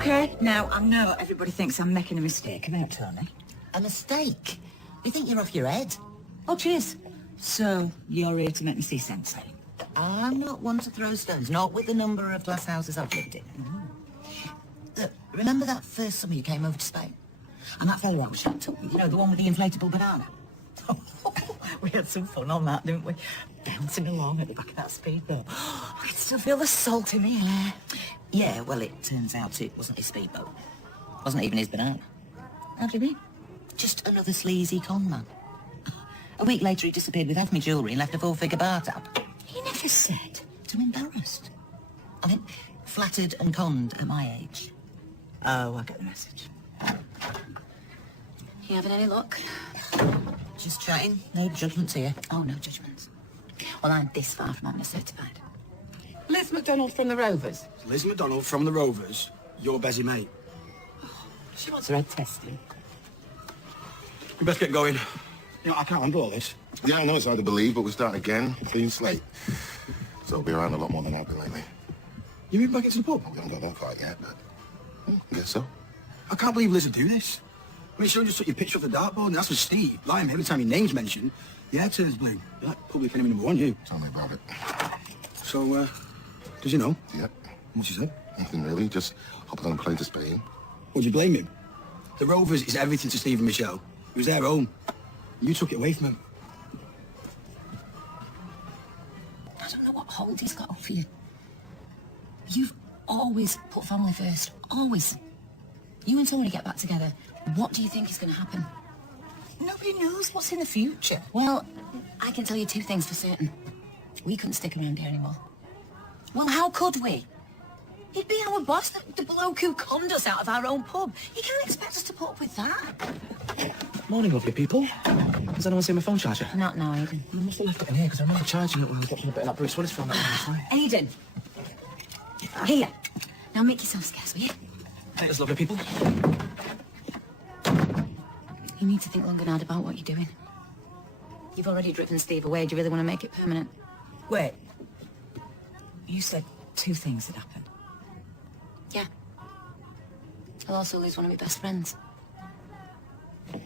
Okay, now I know everybody thinks I'm making a mistake about Tony. A mistake? You think you're off your head? Oh, cheers. So, you're here to make me see sense, eh? I'm not one to throw stones, not with the number of glass houses I've lived in. Look, remember that first summer you came over to Spain? And that fella I was chatting to, you know, the one with the inflatable banana? We had some fun on that, didn't we? Bouncing along at the back of that speedboat. I can still feel the salt in the air. Yeah, well, it turns out it wasn't his speedboat. Wasn't even his banana. How do you mean? Just another sleazy con man. A week later, he disappeared with half my jewellery and left a four-figure bar tab. He never said. I'm embarrassed. I mean, flattered and conned at my age. Oh, I get the message. You having any luck? Just chatting. No judgments here. Oh, no judgments. Well, I'm this far from having a certified. Liz McDonald from the Rovers. Liz McDonald from the Rovers, your busy mate. She wants her head testing. We best get going. You know, I can't handle all this. Yeah, I know it's hard to believe, but we're starting again. Clean slate. So I'll be around a lot more than I've been lately. You moved back into the pub? We haven't got that far yet, but I guess so. I can't believe Liz would do this. I mean, she just took your picture off the dartboard, and that's for Steve. Lying every time your name's mentioned, the hair turns blue. You're like public enemy number one, you. Tell me about it. So, does he know? Yep. What's he said? Nothing really, just hopped on a plane to Spain. Would you blame him? The Rovers is everything to Steve and Michelle. It was their home. You took it away from him. I don't know what hold he's got over you. You've always put family first. Always. You and Tony get back together. What do you think is going to happen? Nobody knows what's in the future. Well, I can tell you two things for certain. We couldn't stick around here anymore. Well, how could we? He'd be our boss, the bloke who conned us out of our own pub. You can't expect us to put up with that. Morning, lovely people. Has anyone seen my phone charger? Not now, Aidan. I must have left it in here because I remember charging it when I was watching a bit of that Bruce Willis film that night. Aidan. Here. Now make yourself scarce, will you? Thanks, lovely people. You need to think long and hard about what you're doing. You've already driven Steve away. Do you really want to make it permanent? Wait. You said two things had happened. Yeah. I'll also lose one of my best friends. Do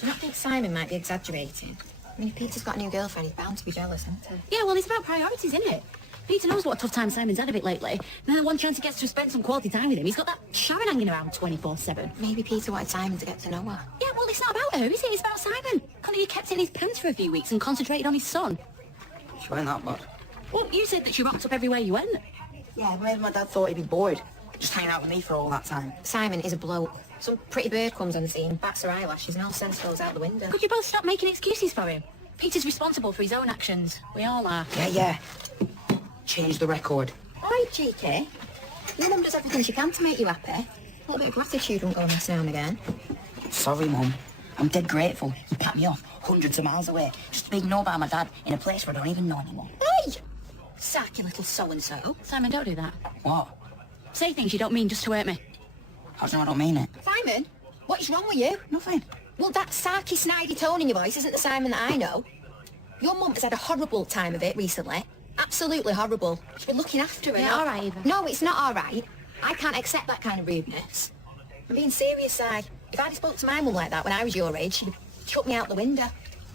you not think Simon might be exaggerating? I mean, if Peter's got a new girlfriend, he's bound to be jealous, isn't he? Yeah, well, it's about priorities, isn't it? Peter knows what a tough time Simon's had of it lately. Then the one chance he gets to spend some quality time with him, he's got that Sharon hanging around 24/7. Maybe Peter wanted Simon to get to know her. Yeah, well, it's not about her, is it? It's about Simon. Couldn't he kept it in his pants for a few weeks and concentrated on his son? She went that bad. Well, you said that she rocked up everywhere you went. Yeah, maybe my dad thought he'd be bored. Just hanging out with me for all that time. Simon is a bloke. Some pretty bird comes on the scene, bats her eyelashes, and all sense goes out the window. Could you both stop making excuses for him? Peter's responsible for his own actions. We all are. Yeah. Change the record. Oi, cheeky. Your mum does everything she can to make you happy. A little bit of gratitude won't go amiss now and again. Sorry, Mum. I'm dead grateful. You packed me off hundreds of miles away just to be ignored by my dad in a place where I don't even know anyone. Hey! Sarky little so-and-so. Simon, don't do that. What? Say things you don't mean just to hurt me. How do you know I don't mean it? Simon, what is wrong with you? Nothing. Well, that sarky, snidey tone in your voice isn't the Simon that I know. Your mum has had a horrible time of it recently. Absolutely horrible. She's been looking after her. Yeah, all right, Eva. No, it's not all right. I can't accept that kind of rudeness. I'm being serious, Si. If I'd spoke to my mum like that when I was your age, she'd have chucked me out the window.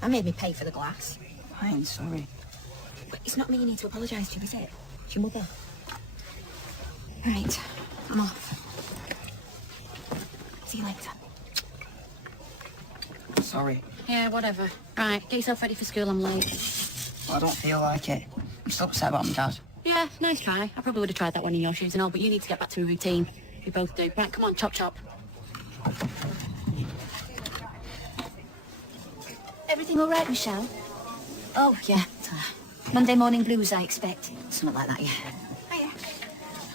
And made me pay for the glass. Fine, sorry. But it's not me you need to apologise to, is it? It's your mother. Right, I'm off. See you later. Sorry. Yeah, whatever. Right, get yourself ready for school, I'm late. I don't feel like it. I'm still upset about my dad. Yeah, nice try. I probably would have tried that one in your shoes and all, but you need to get back to a routine. We both do. Right, come on, chop chop. Everything all right, Michelle? Oh, yeah. Monday morning blues, I expect. Something like that, yeah. Hiya.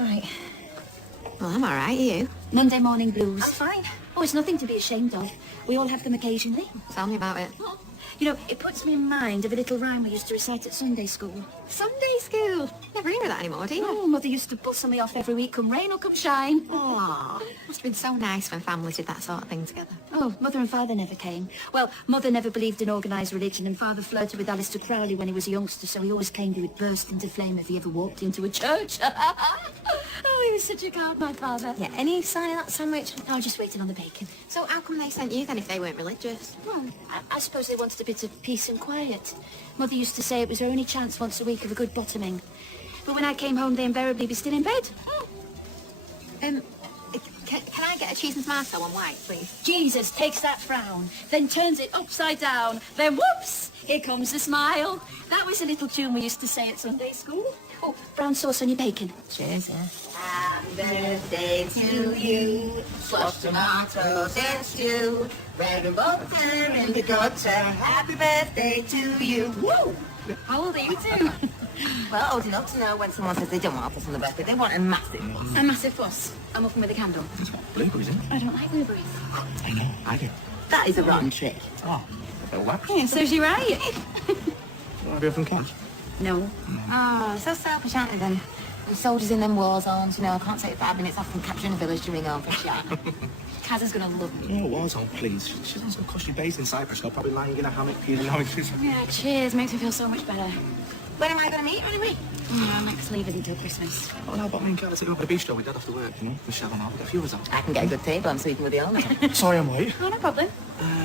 All right. Well, I'm all right, are you? Monday morning blues. I'm fine. Oh, it's nothing to be ashamed of. We all have them occasionally. Tell me about it. You know, it puts me in mind of a little rhyme we used to recite at Sunday school. Sunday school. Never hear of that anymore, do you? Oh, Mother used to bustle me off every week, come rain or come shine. Aw, must have been so nice when families did that sort of thing together. Oh, Mother and Father never came. Well, Mother never believed in organised religion, and Father flirted with Alistair Crowley when he was a youngster, so he always claimed he would burst into flame if he ever walked into a church. Oh, he was such a coward, my father. Yeah, any sign of that sandwich? I was just waiting on the bacon. So how come they sent you then if they weren't religious? Well, I suppose they wanted a bit of peace and quiet. Mother used to say it was her only chance once a week of a good bottoming. But when I came home, they invariably be still in bed. Can I get a cheese and tomato on white, please? Jesus takes that frown, then turns it upside down, then whoops, here comes the smile. That was a little tune we used to say at Sunday school. Oh, brown sauce on your bacon. Cheers, yeah. Happy birthday to you. Squash tomatoes and stew. Bread and butter in the gutter. Happy birthday to you. Woo! How old are you two? Well, old enough to know when someone says they don't want us on the birthday, they want a massive one. A massive fuss. I'm open with a candle. Blueberries, isn't it? I don't like blueberries. I know, I do. That is a rotten trick. Oh, a bit of wax. Yeah, so she right. You want to be from camp? No. Oh, so selfish, aren't they then? The soldiers in them war zones, you know, I can't take 5 minutes off from capturing a village to ring home for a chat. Kaz is going to love me. No, Warzone, please. She's on some cushy base in Cyprus. She'll probably lying in a hammock peeling oranges. Yeah, cheers. Makes me feel so much better. When am I going to meet her anyway? Next leave isn't until Christmas. Oh, no, but me and Carla take over the beach though. We're dead after work, you know. Michelle and I, we've got a few of us on. I can get a good table. I'm speaking with the owner. Sorry I'm late. Oh, no problem.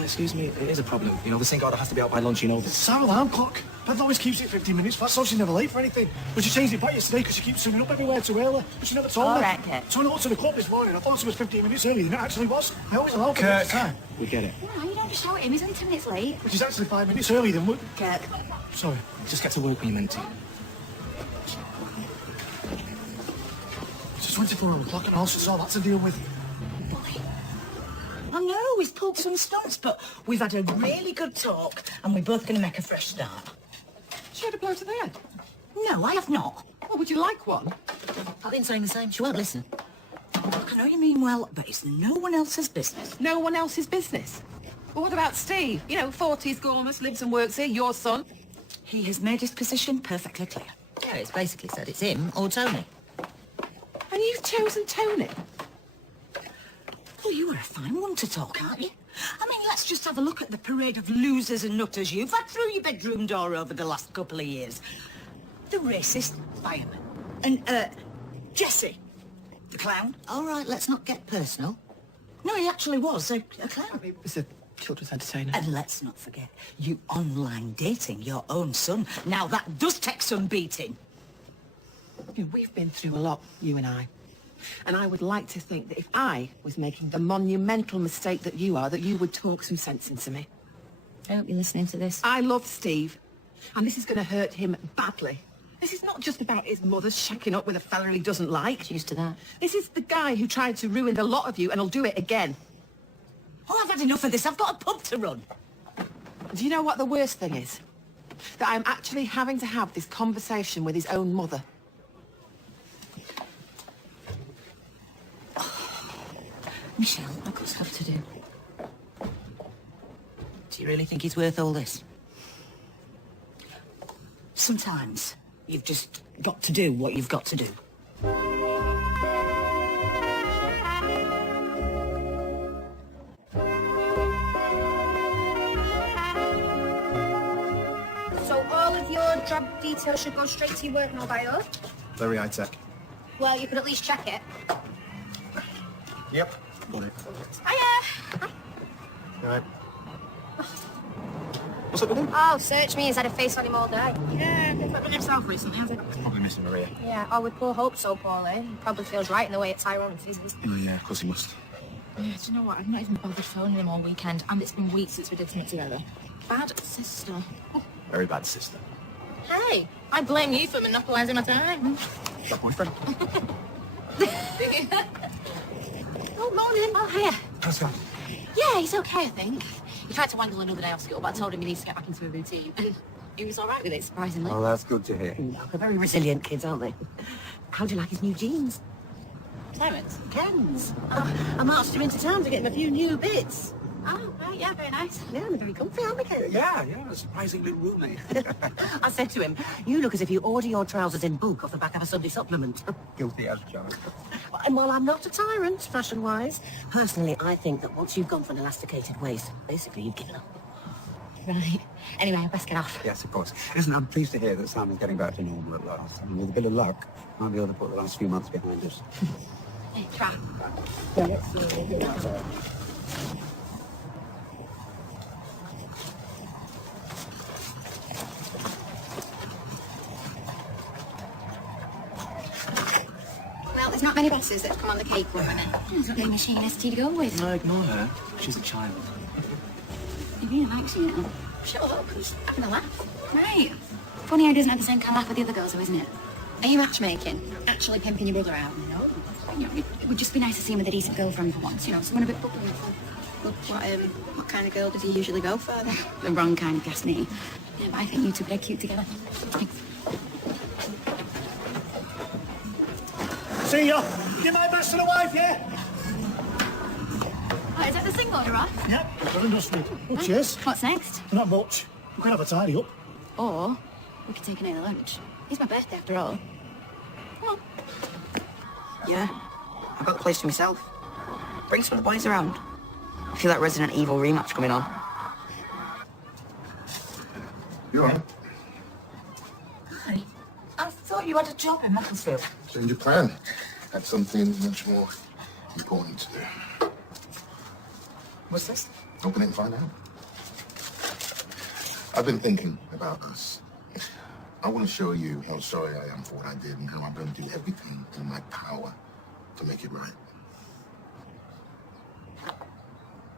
Excuse me, it is a problem. You know, the sink order has to be out by lunch, you know. It's our alarm clock. Beth always keeps it 15 minutes. That's so she's never late for anything. But she changed it back yesterday because she keeps turning up everywhere too early. But she never told me. All right, Kurt. So I went up to the club this morning. I thought she was 15 minutes earlier than it actually was. I always allow for Kirk. the time. We get it. No, you don't just shout at him. He's only 10 minutes late. Which is actually 5 minutes earlier than what... Kirk. Sorry. Just get to work when you're meant to. It's a 24-hour clock and all, so it's all that to deal with. I know, we've pulled some stunts, but we've had a really good talk and we're both going to make a fresh start. She had a blow to the head. No, I have not. Well, would you like one? I've been saying the same. She won't listen. Look, I know you mean well, but it's no one else's business. No one else's business. Well, what about Steve? You know, 40s, gormless, lives and works here, your son. He has made his position perfectly clear. Yeah, it's basically said it's him or Tony. And you've chosen Tony. Well, you are a fine one to talk, aren't you? I mean, let's just have a look at the parade of losers and nutters you've had through your bedroom door over the last couple of years. The racist fireman. And, Jesse, the clown. All right, let's not get personal. No, he actually was a clown. It's a children's entertainer. And let's not forget, you online dating your own son. Now, that does take some beating. You know, we've been through a lot, you and I. And I would like to think that if I was making the monumental mistake that you are, that you would talk some sense into me. I hope you're listening to this. I love Steve, and this is going to hurt him badly. This is not just about his mother shacking up with a fella he doesn't like. Get used to that. This is the guy who tried to ruin the lot of you, and he'll do it again. Oh, I've had enough of this. I've got a pub to run. Do you know what the worst thing is? That I'm actually having to have this conversation with his own mother. Michelle, I've got stuff to do. Do you really think he's worth all this? Sometimes you've just got to do what you've got to do. So all of your job details should go straight to your work now bio? Very high tech. Well, you could at least check it. Yep. Got it. Hiya! All right. What's up with him? Oh, search me. He's had a face on him all day. Yeah, he's been himself recently, hasn't he? Probably missing Maria. Yeah, oh, with poor Hope so poorly. He probably feels right in the way at Tyrone and Fizzy's. Oh, yeah, of course he must. Yeah, do you know what? I've not even bothered phoning him all weekend, and it's been weeks since we did something together. Bad sister. Very bad sister. Hey, I blame you for monopolising my time. That boyfriend. Oh, morning. Oh, hiya. How's that? Yeah, he's okay, I think. He tried to wangle another day off school, but I told him he needs to get back into a routine, and he was all right with it, surprisingly. Oh, that's good to hear. They're very resilient kids, aren't they? How do you like his new jeans? Tyrants? Ken's. I marched him into town to get him a few new bits. Oh, right, yeah, very nice. Yeah, they're very comfy, aren't they, Ken? Yeah, surprisingly roomy. I said to him, you look as if you order your trousers in bulk off the back of a Sunday supplement. Guilty as charged. Well, I'm not a tyrant, fashion-wise. Personally, I think that once you've gone for an elasticated waist, basically you've given up. Right. Anyway, I best get off. Yes, of course. Listen, I'm pleased to hear that Sam is getting back to normal at last. And with a bit of luck, I'll be able to put the last few months behind us. Hey, try. Well, there's not many bosses that come on the cake we're running. There's not many machinists to go with. No, ignore her. She's a child. You really likes you now. Shut up, who's having a laugh? Right. Funny how he doesn't have the same kind of laugh with the other girls, though, isn't it? Are you matchmaking? Actually pimping your brother out? No. You know, it would just be nice to see him with a decent girlfriend for once, you know, someone a bit bubbly. What kind of girl does he usually go for, then? The wrong kind, if you ask me. Yeah, but I think you two are cute together. Thanks. See ya. Give my best to the wife, yeah? Oh, is that the single order, right? Yep, done and dusted. Oh, cheers. What's next? Not much. We could have a tidy up. Or we could take an early lunch. It's my birthday, after all. Come on. Yeah, I've got the place to myself. Bring some of the boys around. I feel like Resident Evil rematch coming on. You all right? Hi. I thought you had a job in Macclesfield. Change your plan. Had something much more important to do. What's this? Open it and find out. I've been thinking about us. I want to show you how sorry I am for what I did and how I'm going to do everything in my power to make it right.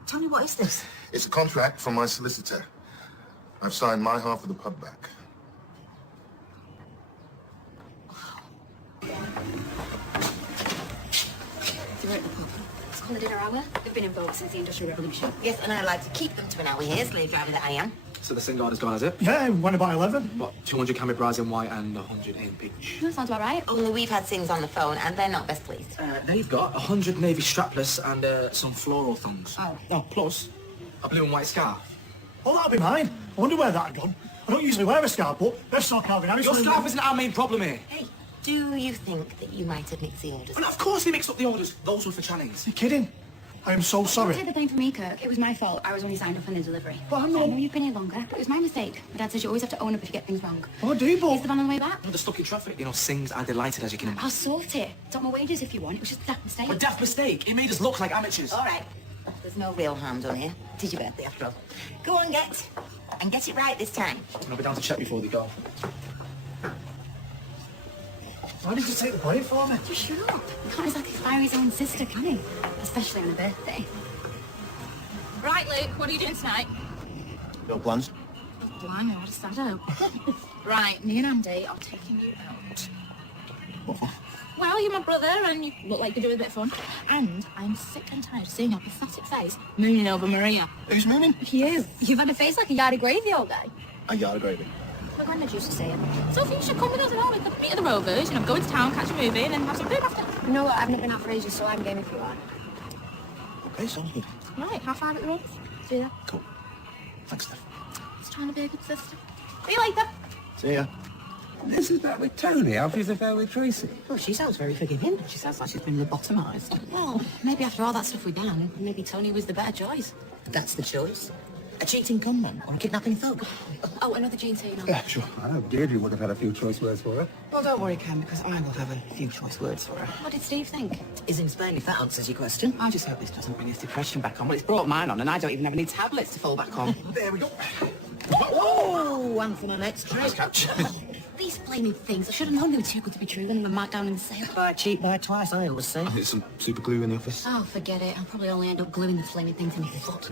Tell me, what is this? It's a contract from my solicitor. I've signed my half of the pub back. So we're at the pub. It's called the dinner hour. They've been in vogue since the Industrial Revolution. Yes, and I like to keep them to an hour here, slave driver that I am. So the single order's gone, has it? Yeah, went about 11. What, 200 Camry Bras in white and 100 in peach? That sounds about right. Only we've had things on the phone, and they're not best pleased. They've got 100 navy strapless and some floral thongs. Oh. Plus a blue and white scarf. Oh, that'll be mine. I wonder where that had gone. I don't usually wear a scarf, but they're so carving out. Your scarf isn't our main problem here. Hey, do you think that you might have mixed the orders? And of course we mixed up the orders. Those were for Channings. You're kidding? I am so sorry. Don't take the blame for me, Kirk. It was my fault. I was only signed up on the delivery. But I'm not- I know you've been here longer, but it was my mistake. My dad says you always have to own up if you get things wrong. Oh, do you, Is but... the van on the way back? No, they're stuck in traffic. You know, Sings are delighted, as you can imagine. I'll sort it. Drop my wages if you want. It was just a daft mistake. A daft mistake. It made us look like amateurs. All right. There's no real harm done here. It is your birthday, after all. Go on, get it right this time. I'll be down to check before they go. Why did you take the blame for me? Just shut up. You can't exactly fire his own sister, can he? Especially on a birthday. Right, Luke, what are you doing tonight? No plans? Blimey, what a sado. Right, me and Andy are taking you out. What for? Well, you're my brother and you look like you're doing a bit of fun. And I'm sick and tired of seeing your pathetic face mooning over Maria. Who's mooning? You. You've had a face like a yard of gravy all day. A yard of gravy. My granddad used to say it. Sophie, you should come with us and all. We could meet at the Rovers, you know, go into town, catch a movie and then have some food after. You know what? I've not been out for ages, so I'm game if you are. Okay, sounds good. Right, half 5 at the Rovers. See you there. Cool. Thanks, Steph. Just trying to be a good sister. See you later. See ya. This is back with Tony. How's the affair with Tracy? Oh, she sounds very forgiving. She sounds like she's been lobotomised. Well, maybe after all that stuff we've done, maybe Tony was the better choice. That's the choice. A cheating gunman or a kidnapping thug. Oh, another Jean Taylor. Yeah, sure. I know Deirdre would have had a few choice words for her. Well, don't worry, Ken, because I will have a few choice words for her. What did Steve think? Is in Spain, if that answers your question. I just hope this doesn't bring his depression back on. Well, it's brought mine on, and I don't even have any tablets to fall back on. There we go. Oh, one for my next trip. Catch. These flaming things. I should have known they were too good to be true. Then they were marked down in the sale. Buy cheap, buy twice, I always say. Get some super glue in the office. Oh, forget it. I'll probably only end up gluing the flaming thing to my foot.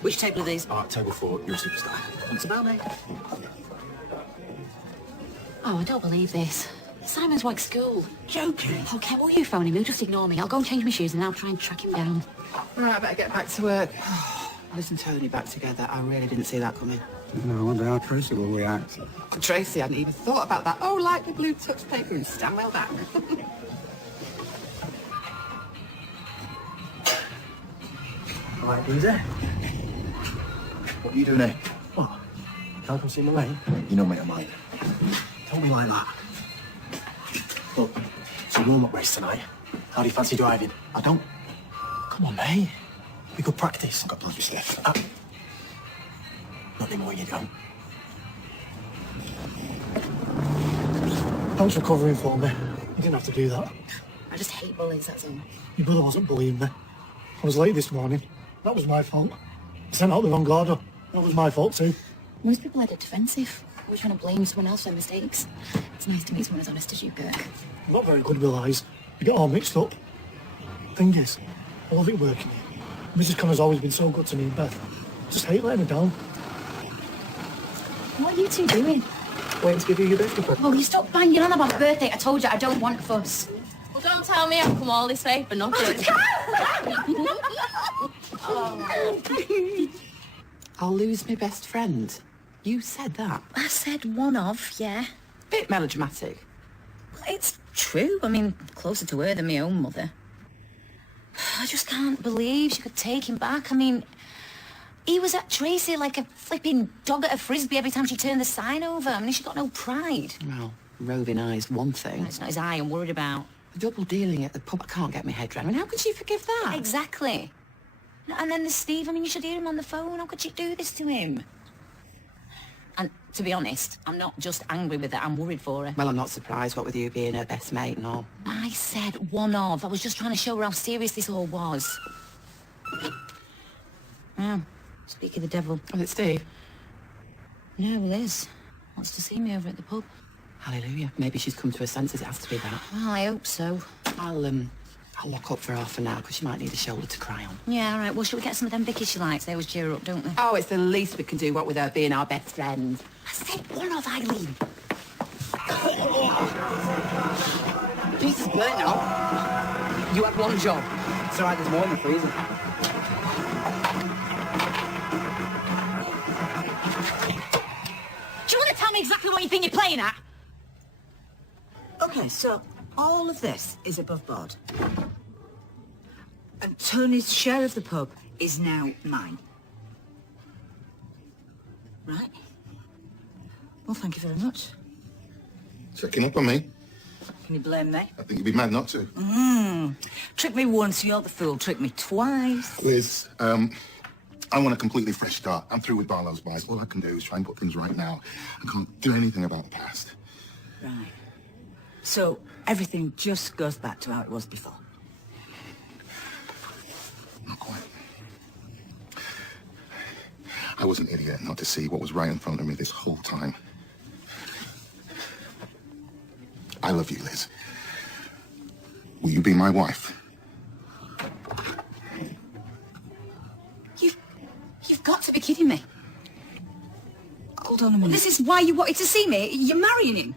Which table are these? Table 4, you're a superstar. What's about, mate? Oh, I don't believe this. Simon's like school. Joking. Okay, will you phone him? He'll just ignore me. I'll go and change my shoes and I'll try and track him down. Right, I better get back to work. Alice and Tony back together. I really didn't see that coming. No, I wonder how Tracy will react. Tracy hadn't even thought about that. Oh, like the blue touch paper and stand well back. Right, easy. What are you doing here? What? Can I come see my mate? You know, mate, I might. Don't be like that. Look, it's a warm-up race tonight. How do you fancy driving? I don't. Come on, mate. We could practice. I've got plans for Steph. Not anymore, you don't. Thanks for covering for me. You didn't have to do that. I just hate bullies, that's all. Your brother wasn't bullying me. I was late this morning. That was my fault. I sent out the wrong order. That was my fault too. Most people are defensive. Always trying to blame someone else for mistakes. It's nice to meet someone as honest as you, Kirk. I'm not very good with lies. You get all mixed up. Thing is, I love it working here. Mrs. Connor's always been so good to me and Beth. Just hate letting her down. What are you two doing? Waiting to give you your birthday present. Oh, you stop banging on about birthday. I told you I don't want a fuss. Well, don't tell me I've come all this way for nothing. I'll lose my best friend. You said that. I said one of, yeah. Bit melodramatic. Well, it's true. I mean, closer to her than my own mother. I just can't believe she could take him back. I mean, he was at Tracy like a flipping dog at a frisbee every time she turned the sign over. I mean, she got no pride. Well, roving eye's one thing. It's not his eye I'm worried about. The double dealing at the pub, I can't get my head round. I mean, how could she forgive that? Exactly. And then there's Steve. I mean, you should hear him on the phone. How could she do this to him? And to be honest, I'm not just angry with her. I'm worried for her. Well, I'm not surprised, what with you being her best mate and all. I said one of. I was just trying to show her how serious this all was. Yeah. Speak of the devil. Oh, it's Steve. No, Liz wants to see me over at the pub. Hallelujah. Maybe she's come to her senses. It has to be that. Well, I hope so. I'll lock up for half an hour because she might need a shoulder to cry on. Yeah, all right. Well, shall we get some of them bickies she likes? They always cheer her up, don't they? Oh, it's the least we can do, what with her being our best friend. I said one of, Eileen. Jesus, burn now. You had one job. It's all right, there's more in the freezer. Do you want to tell me exactly what you think you're playing at? Okay, so all of this is above board. And Tony's share of the pub is now mine. Right? Well, thank you very much. Checking up on me. Can you blame me? I think you'd be mad not to. Trick me once, you're the fool. Trick me twice. Liz, I want a completely fresh start. I'm through with Barlow's buys. All I can do is try and put things right now. I can't do anything about the past. Right. So everything just goes back to how it was before. Not quite. I was an idiot not to see what was right in front of me this whole time. I love you, Liz. Will you be my wife? You've got to be kidding me. Hold on a minute. This is why you wanted to see me? You're marrying him?